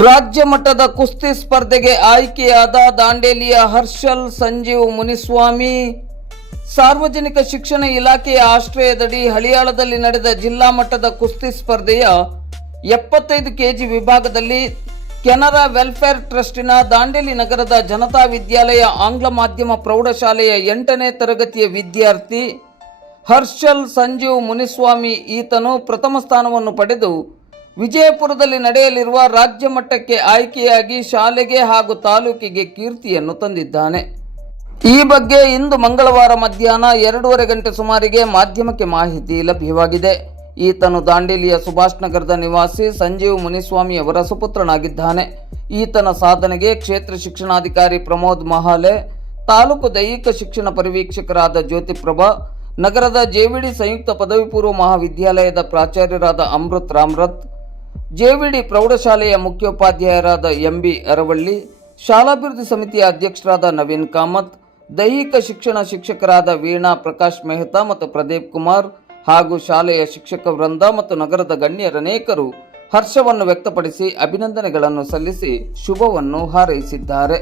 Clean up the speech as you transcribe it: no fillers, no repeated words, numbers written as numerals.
ರಾಜ್ಯ ಮಟ್ಟದ ಕುಸ್ತಿ ಸ್ಪರ್ಧೆಗೆ ಆಯ್ಕೆಯಾದ ದಾಂಡೇಲಿಯ ಹರ್ಷಲ್ ಸಂಜೀವ್ ಮುನಿಸ್ವಾಮಿ. ಸಾರ್ವಜನಿಕ ಶಿಕ್ಷಣ ಇಲಾಖೆಯ ಆಶ್ರಯದಡಿ ಹಳಿಯಾಳದಲ್ಲಿ ನಡೆದ ಜಿಲ್ಲಾ ಮಟ್ಟದ ಕುಸ್ತಿ ಸ್ಪರ್ಧೆಯ 75 ಕೆಜಿ ವಿಭಾಗದಲ್ಲಿ ಕೆನರಾ ವೆಲ್ಫೇರ್ ಟ್ರಸ್ಟಿನ ದಾಂಡೇಲಿ ನಗರದ ಜನತಾ ವಿದ್ಯಾಲಯ ಆಂಗ್ಲ ಮಾಧ್ಯಮ ಪ್ರೌಢಶಾಲೆಯ 8ನೇ ತರಗತಿಯ ವಿದ್ಯಾರ್ಥಿ ಹರ್ಷಲ್ ಸಂಜೀವ್ ಮುನಿಸ್ವಾಮಿ ಈತನು ಪ್ರಥಮ ಸ್ಥಾನವನ್ನು ಪಡೆದು ವಿಜಯಪುರದಲ್ಲಿ ನಡೆಯಲಿರುವ ರಾಜ್ಯ ಮಟ್ಟಕ್ಕೆ ಆಯ್ಕೆಯಾಗಿ ಶಾಲೆಗೆ ಹಾಗೂ ತಾಲೂಕಿಗೆ ಕೀರ್ತಿಯನ್ನು ತಂದಿದ್ದಾನೆ. ಈ ಬಗ್ಗೆ ಇಂದು ಮಂಗಳವಾರ ಮಧ್ಯಾಹ್ನ 2:30 ಗಂಟೆ ಸುಮಾರಿಗೆ ಮಾಧ್ಯಮಕ್ಕೆ ಮಾಹಿತಿ ಲಭ್ಯವಾಗಿದೆ. ಈತನು ದಾಂಡೇಲಿಯ ಸುಭಾಷ್ ನಗರದ ನಿವಾಸಿ ಸಂಜೀವ್ ಮುನಿಸ್ವಾಮಿ ಅವರ ಸುಪುತ್ರನಾಗಿದ್ದಾನೆ. ಈತನ ಸಾಧನೆಗೆ ಕ್ಷೇತ್ರ ಶಿಕ್ಷಣಾಧಿಕಾರಿ ಪ್ರಮೋದ್ ಮಹಾಲೆ, ತಾಲೂಕು ದೈಹಿಕ ಶಿಕ್ಷಣ ಪರಿವೀಕ್ಷಕರಾದ ಜ್ಯೋತಿಪ್ರಭಾ, ನಗರದ ಜೆವಿಡಿ ಸಂಯುಕ್ತ ಪದವಿ ಪೂರ್ವ ಮಹಾವಿದ್ಯಾಲಯದ ಪ್ರಾಚಾರ್ಯರಾದ ಅಮೃತ್ ರಾಮ್ರಥ್, ಜೆವಿಡಿ ಪ್ರೌಢಶಾಲೆಯ ಮುಖ್ಯೋಪಾಧ್ಯಾಯರಾದ ಎಂಬಿ ಅರವಳ್ಳಿ, ಶಾಲಾಭಿವೃದ್ಧಿ ಸಮಿತಿಯ ಅಧ್ಯಕ್ಷರಾದ ನವೀನ್ ಕಾಮತ್, ದೈಹಿಕ ಶಿಕ್ಷಣ ಶಿಕ್ಷಕರಾದ ವೀಣಾ ಪ್ರಕಾಶ್ ಮೆಹ್ತಾ ಮತ್ತು ಪ್ರದೀಪ್ ಕುಮಾರ್ ಹಾಗೂ ಶಾಲೆಯ ಶಿಕ್ಷಕ ವೃಂದ ಮತ್ತು ನಗರದ ಗಣ್ಯರನೇಕರು ಹರ್ಷವನ್ನು ವ್ಯಕ್ತಪಡಿಸಿ ಅಭಿನಂದನೆಗಳನ್ನು ಸಲ್ಲಿಸಿ ಶುಭವನ್ನು ಹಾರೈಸಿದ್ದಾರೆ.